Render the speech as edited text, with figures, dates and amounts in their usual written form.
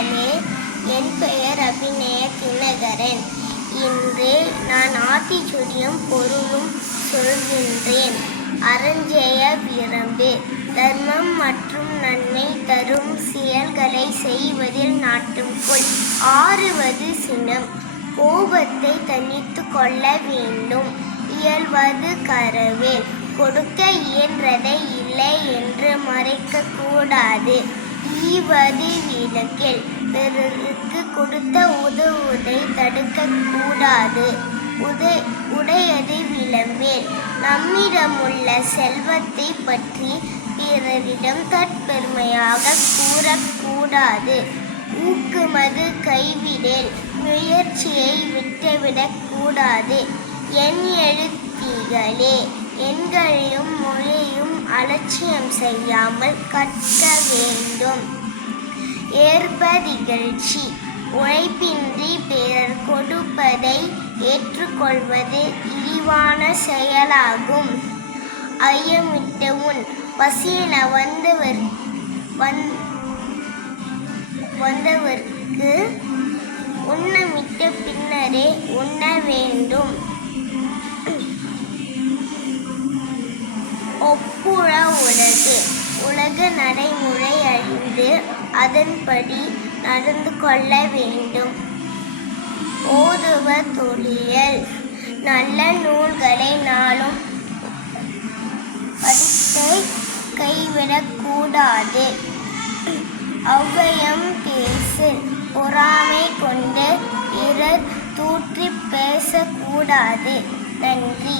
நேயர்களே, என் பெயர் அபிநய தினகரன். இன்று நான் ஆத்திச்சூடியும் பொருளும் சொல்கின்றேன். அறஞ்செய விரும்பு. தர்மம் மற்றும் நன்மை தரும் செயல்களை செய்வதில் நாட்டம் கொள். ஆறுவது சினம். கோபத்தை தணித்து கொள்ள வேண்டும். இயல்வது கரவேல். கொடுக்க இயன்றதை இல்லை என்று மறைக்க கூடாது. ஈவது விலக்கல். பிறருக்கு கொடுத்த உதவுவதை தடுக்க கூடாது. உடையது விளம்பேல். நம்மிடமுள்ள செல்வத்தை பற்றி பிறரிடம் தற்பெருமையாக கூறக்கூடாது. ஊக்குமது கைவிடல். முயற்சியை விட்டுவிடக் கூடாது. என் எழுத்திகளே, எண்களையும் மொழியும் அலட்சியம் செய்யாமல் கற்க வேண்டும். ஏற்பதிகழ்ச்சி. உழைப்பின்றி பிறர் கொடுப்பதை ஏற்றுக்கொள்வது இழிவான செயலாகும். ஐயமிட்ட உண். பசியென வந்தவர்க்கு உண்ணமிட்ட பின்னரே உண்ண வேண்டும். ஒப்புழ உலகு. உலக நடைமுறை அறிந்து அதன்படி நடந்து கொள்ள வேண்டும். ஓதுவ தொழில். நல்ல நூல்களை நாளும் படித்தை கைவிடக்கூடாது. ஔவையம் பேசு. பொறாமை கொண்டு பிறர் தூற்றி பேசக்கூடாது. நன்றி.